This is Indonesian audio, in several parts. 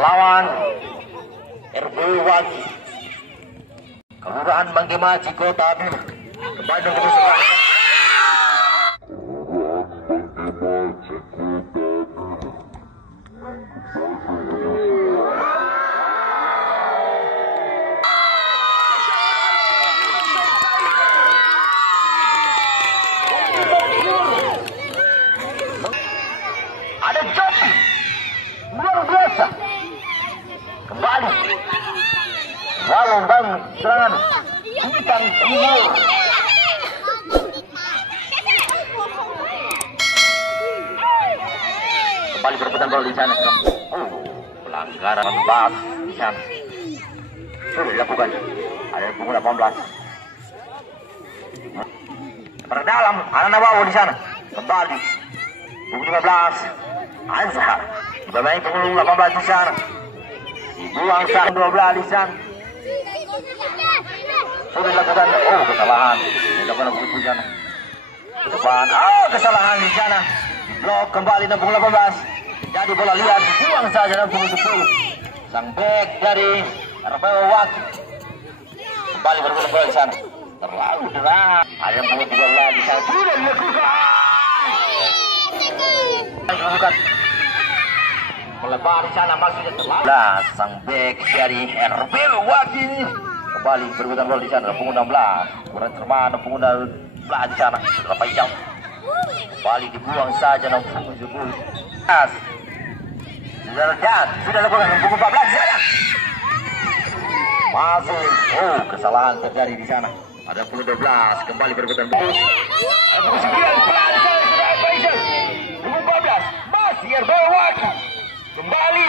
lawan RB Wagi Kelurahan Manggemaji Kota Bima. Kembali dengan kesukaan ada Jopi luar biasa. Kembali lawan dan serangan Bintang Timur. Kembali berebutan bola di sana. Pelanggaran bas di sana sudah dilakukan. Ada punggung 18. Perdalam anak Wawo di sana. Kembali punggung 15. Azhar dibawain punggung 18 di sana. Dibuang sang 12 di sana. Sudah dilakukan. Kesalahan dilakukan di sana. Depan. Kesalahan di sana. Blok kembali 18. Jadi bola liar dibuang saja 10. Sang back dari RB Wagi kembali bergulir bola di sana. Terlalu deras. Ada yang 13 di sana. Sudah dilakukan. Melebar di sana maksudnya terlalu. Sang back dari RB Wagi kembali bergulir bola di sana. Punggung 16. Kurang termana punggung 16 di sana. Terlalu jauh. Kembali dibuang saja 10. Sudah lakukan punggung 14 di sana. Masih kesalahan terjadi di sana. Ada punggung 12 kembali berputar bus. Ada punggung 9 pelan saja sudah Faisal. Punggung 14 masih RB Wagi kembali.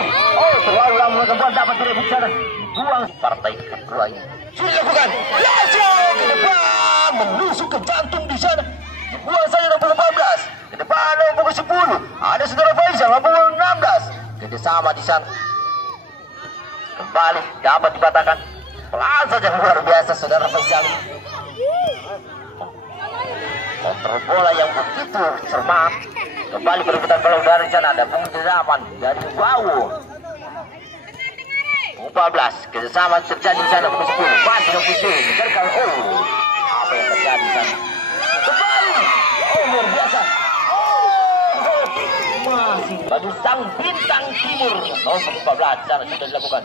Terlalu lama kembali dapat direbut sana. Buang partai kedua ini. Sudah lakukan. Langsung ke depan menusuk ke jantung di sana. Dibuang saja punggung 14. Ke depan punggung 10. Ada saudara Faisal punggung 16. Kerjasama di sana. Kembali dapat dibatakan. Pelan saja luar biasa saudara Faisal. Kontrol bola yang begitu cermat. Kembali berebutan bola udara di sana. Ada punggung 8 dari Wawo. Punggung 14 kerjasama terjadi di sana. Punggung 10 masih ofisial. Mencerkan apa yang terjadi di sana. Kembali luar biasa. Masih bagi sang Bintang Timur. Nomor 14 sana sudah dilakukan.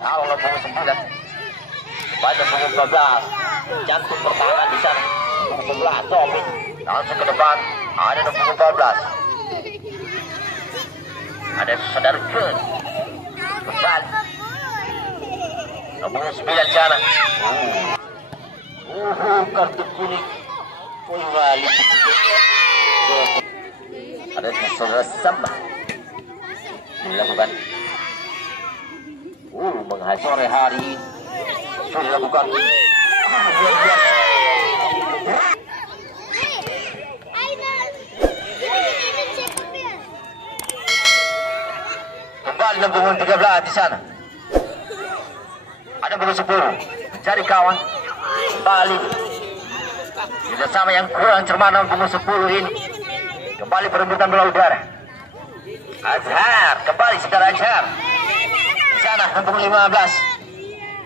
Kalau punggung 9 pada punggung 12 jantung pertahanan di sana. Punggung 11 Tommy langsung ke depan. Ada punggung 14. Ada saudara Ken kembali. Punggung 9 di sana. Kartu kuning kembali. Ada saudara Samba dilakukan. Sore hari sudah dilakukan. Kembali punggung 13 di sana. Ada punggung 10 mencari kawan. Kembali kerjasama yang kurang cermat punggung 10 ini. Kembali perebutan bola udara. Azhar kembali saudara Azhar. Di sana punggung 15.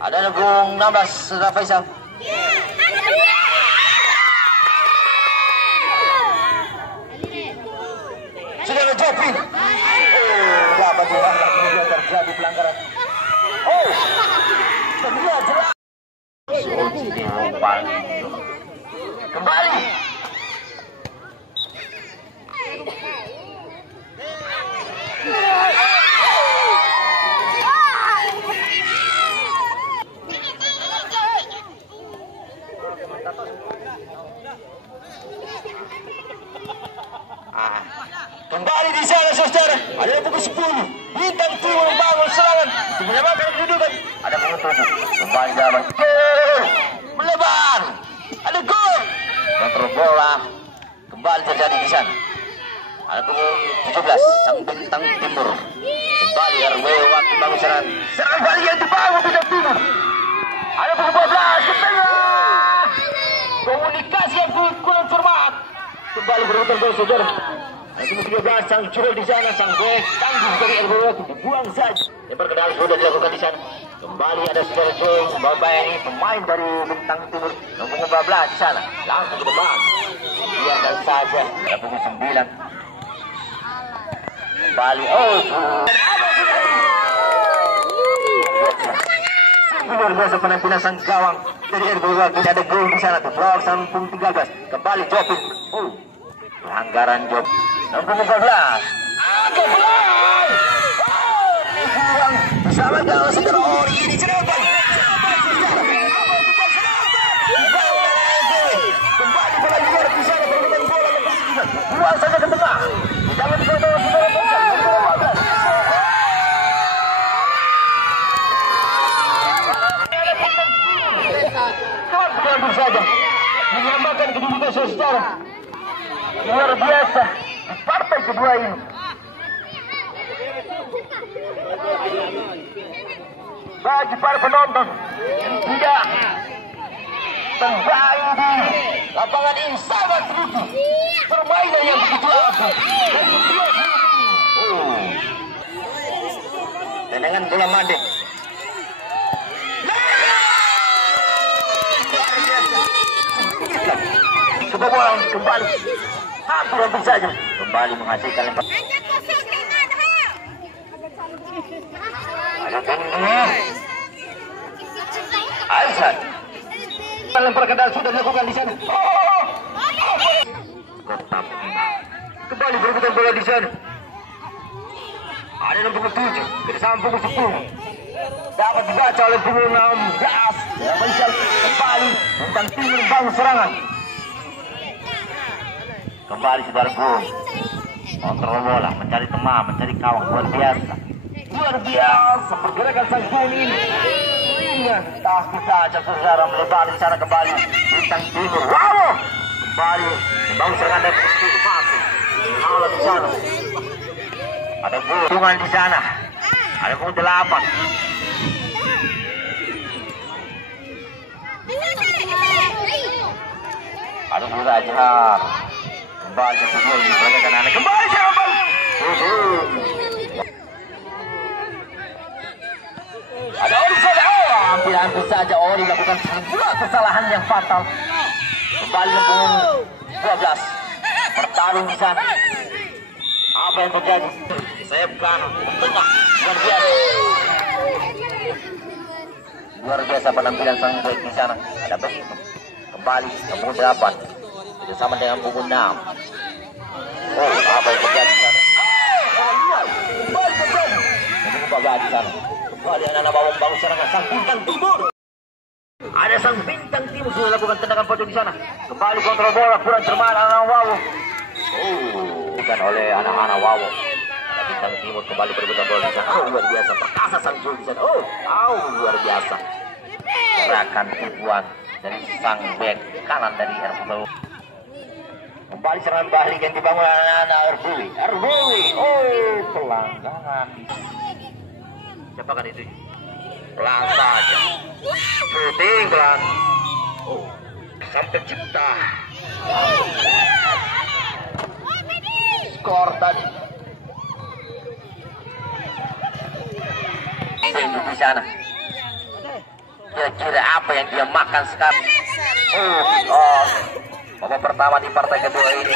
Ada punggung 16 saudara Faisal. Sudah ada Jopi. Dapat diangkat kemudian terjadi pelanggaran. Kedua jelas. Kembali. Kembali di sana saudara. Ada pukul 10. Bintang Timur membangun serangan untuk menyamakan kedudukan. Ada pukul 7. Kembali dalam. Melebar. Ada gol. Kontrol bola kembali terjadi di sana. Ada pukul 17. Sang Bintang Timur kembali RW Wagi membangun serangan. Serangan balik yang dibangun Bintang Timur. Ada pukul 14 ke tengah. Komunikasi yang kurang cermat. Kembali berebutan bola saudara. Pukul 13 sang curol di sana, sang back tangguh dari RW Wagi dibuang saja. Yang perkedal sudah dilakukan di sana. Kembali ada saudara Joe Babayani, pemain dari Bintang Timur, nomor 14 di sana. Langsung ke depan. Biarkan saja. Ada pukul 9. Kembali. Luar biasa penampilan sang gawang dari RBW. Tidak ada gol di sana tuh. Blok samping 13. Kembali Jopin. Pelanggaran Jop. Nomor 14. Bersama gawang saudara Ori ini ceroboh. Kembali bola luar di sana perbuatan bola yang bersih. Buang saja ke tengah. Jangan dibawa saudara Bintang. Hampir saja menyamakan kedudukan secara luar biasa di partai kedua ini. Bagi para penonton tidak kembali di lapangan ini sangat rugi, permainan yang begitu agung dan tendangan bola mandek. Kebobolan kembali, hampir saja kembali menghasilkan lempar. Aisyah lempar kendal sudah dilakukan di sana. Kembali berebutan bola di sana. Ada nomor 7 dari samping 10. Dapat dibaca oleh punggung 16. Ya, Faisal kembali Bintang Timur bangun serangan. Kembali saudara Gung. Kontrol bola, mencari teman, mencari kawan, luar biasa. Luar biasa pergerakan sang Gung ini. Takut saja saudara melebar di sana kembali Bintang Timur. Wow! Kembali membangun serangan dari pukul 1. Aula di sana. Ada bungan di sana. Ada pukul 8. Ada bola ajar. Kembali ke kedua ini pergerakan anak. Kembali siapa? Ada Ori saja. Hampir saja Ori melakukan sebuah kesalahan yang fatal. Kembali ke punggung 12. Bertarung di sana. Apa yang terjadi? Sayap kanan, tengah, luar biasa. Luar biasa penampilan sang back di sana. Ada begitu. Kembali ke punggung 8. Bersama dengan punggung 6. Apa yang terjadi di sana? Kembali ke sana. Punggung 14 di sana. Kembali anak-anak bawang bangun serangan sang Bintang Timur. Ada sang Bintang Timur sudah lakukan tendangan pojok di sana. Kembali kontrol bola, kurang cermat anak-anak Wawo. Bukan oleh anak-anak Wawo. Ada Bintang Timur kembali berebutan bola di sana. Luar biasa perkasa sang Jul di sana. Luar biasa. Gerakan tipuan dari sang bek kanan dari RBW. Kembali serangan balik yang dibangun anak-anak RBW. Pelanggaran. Siapa kan itu? Pelan saja. Shooting pelan. Sampai cipta. Skor tadi. Di sana. Kira-kira apa yang dia makan sekarang? Babak pertama di partai kedua ini.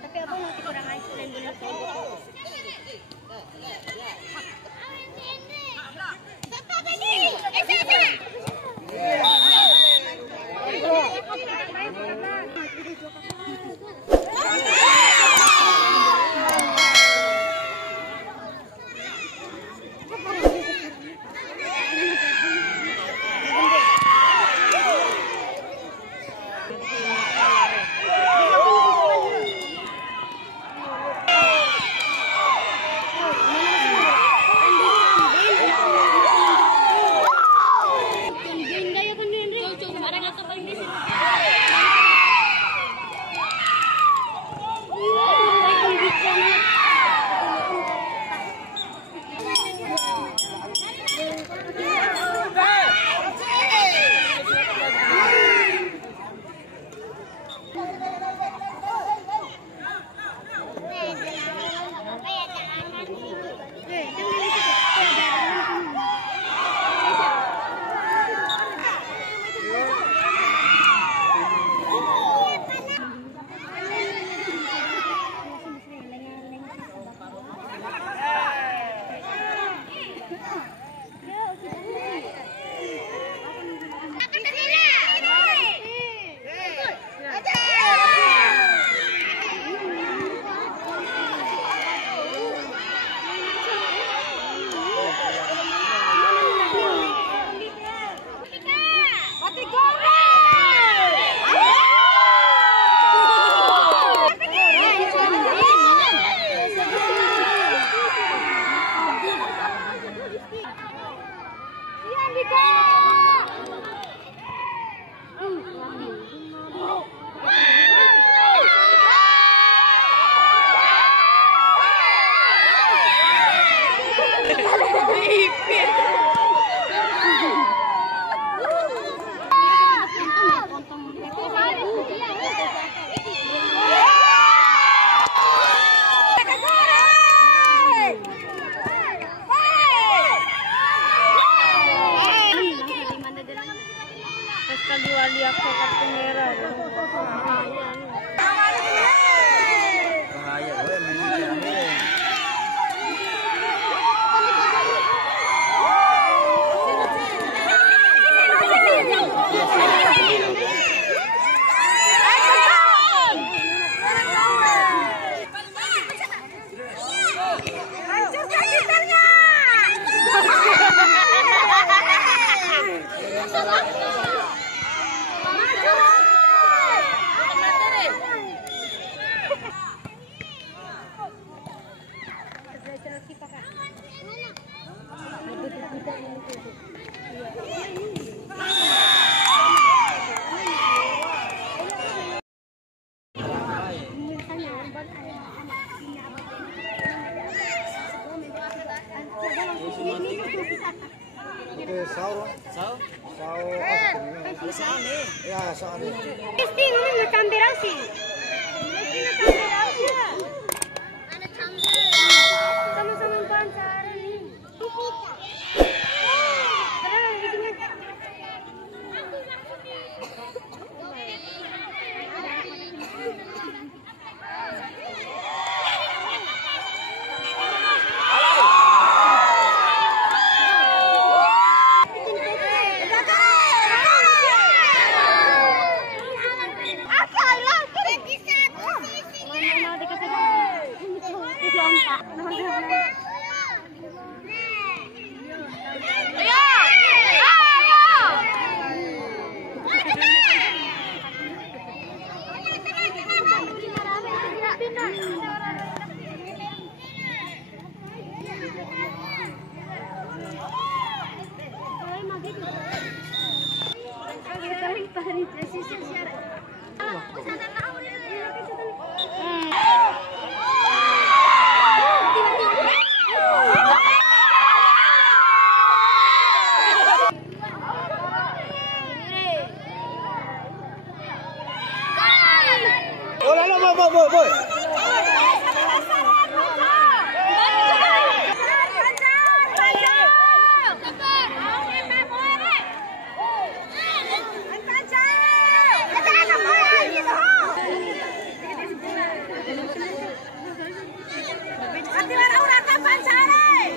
Tapi abang masih kurang aja dan dulu. Sekali wali aku kartu merah. Bahaya, gue main Kapan cari?